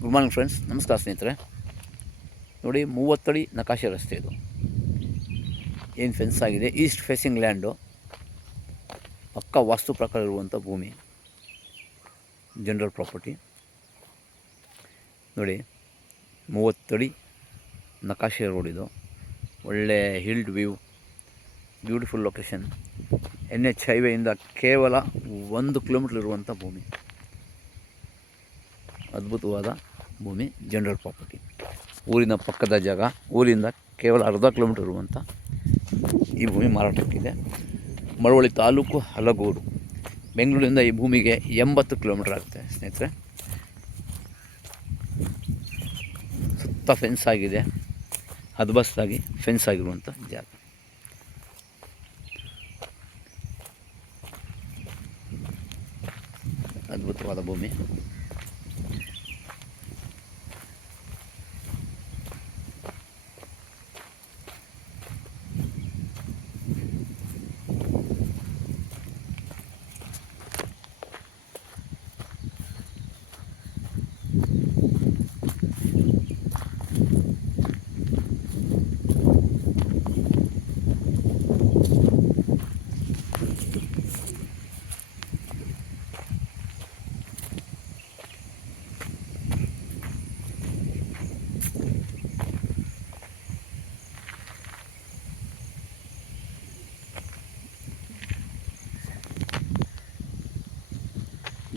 Good morning friends, ನಮಸ್ಕಾರ ಸ್ನೇಹಿತರೆ. ನೋಡಿ, 30 ಅಡಿ ನಕಾಶೆ ರಸ್ತೆ ಇದು. ಏನು ಫೆನ್ಸ್ ಆಗಿದೆ, ಈಸ್ಟ್ ಫೇಸಿಂಗ್ ಲ್ಯಾಂಡು, ಪಕ್ಕ ವಾಸ್ತು ಪ್ರಕಾರ ಇರುವಂಥ ಭೂಮಿ, ಜನರಲ್ ಪ್ರಾಪರ್ಟಿ. ನೋಡಿ, 30 ಅಡಿ ನಕಾಶೆ ರೋಡ್ ಇದು. ಒಳ್ಳೆ ಹಿಲ್ಡ್ ವ್ಯೂ, ಬ್ಯೂಟಿಫುಲ್ ಲೊಕೇಶನ್. NH ಹೈವೇಯಿಂದ ಕೇವಲ 1 ಕಿಲೋಮೀಟ್ರ್ ಇರುವಂಥ ಭೂಮಿ, ಅದ್ಭುತವಾದ ಭೂಮಿ, ಜನರಲ್ ಪ್ರಾಪರ್ಟಿ. ಊರಿನ ಪಕ್ಕದ ಜಾಗ, ಊರಿಂದ ಕೇವಲ ಅರ್ಧ ಕಿಲೋಮೀಟ್ರ್ ಇರುವಂಥ ಈ ಭೂಮಿ ಮಾರಾಟಕ್ಕಿದೆ. ಮಳವಳ್ಳಿ ತಾಲೂಕು, ಹಲಗೂರು. ಬೆಂಗಳೂರಿಂದ ಈ ಭೂಮಿಗೆ 80 ಕಿಲೋಮೀಟ್ರ್ ಆಗುತ್ತೆ ಸ್ನೇಹಿತರೆ. ಸುತ್ತ ಫೆನ್ಸ್ ಆಗಿದೆ, ಹದ್ಬಸ್ತಾಗಿ ಫೆನ್ಸ್ ಆಗಿರುವಂಥ ಜಾಗ. ಅದ್ಭುತವಾದ ಭೂಮಿ.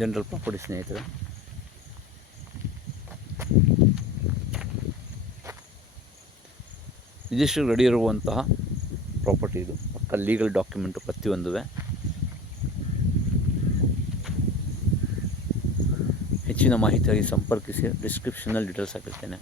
ಜನರಲ್ ಪ್ರಾಪರ್ಟಿ ಸ್ನೇಹಿತರೆ. ರಿಜಿಸ್ಟ್ರಿಗೆ ರೆಡಿ ಇರುವಂತಹ ಪ್ರಾಪರ್ಟಿ ಇದು. ಪಕ್ಕ ಲೀಗಲ್ ಡಾಕ್ಯುಮೆಂಟು ಪ್ರತಿಯೊಂದುವೆ. ಹೆಚ್ಚಿನ ಮಾಹಿತಿಯಾಗಿ ಸಂಪರ್ಕಿಸಿ. ಡಿಸ್ಕ್ರಿಪ್ಷನಲ್ಲಿ ಡೀಟೇಲ್ಸ್ ಹಾಕಿರ್ತೇನೆ.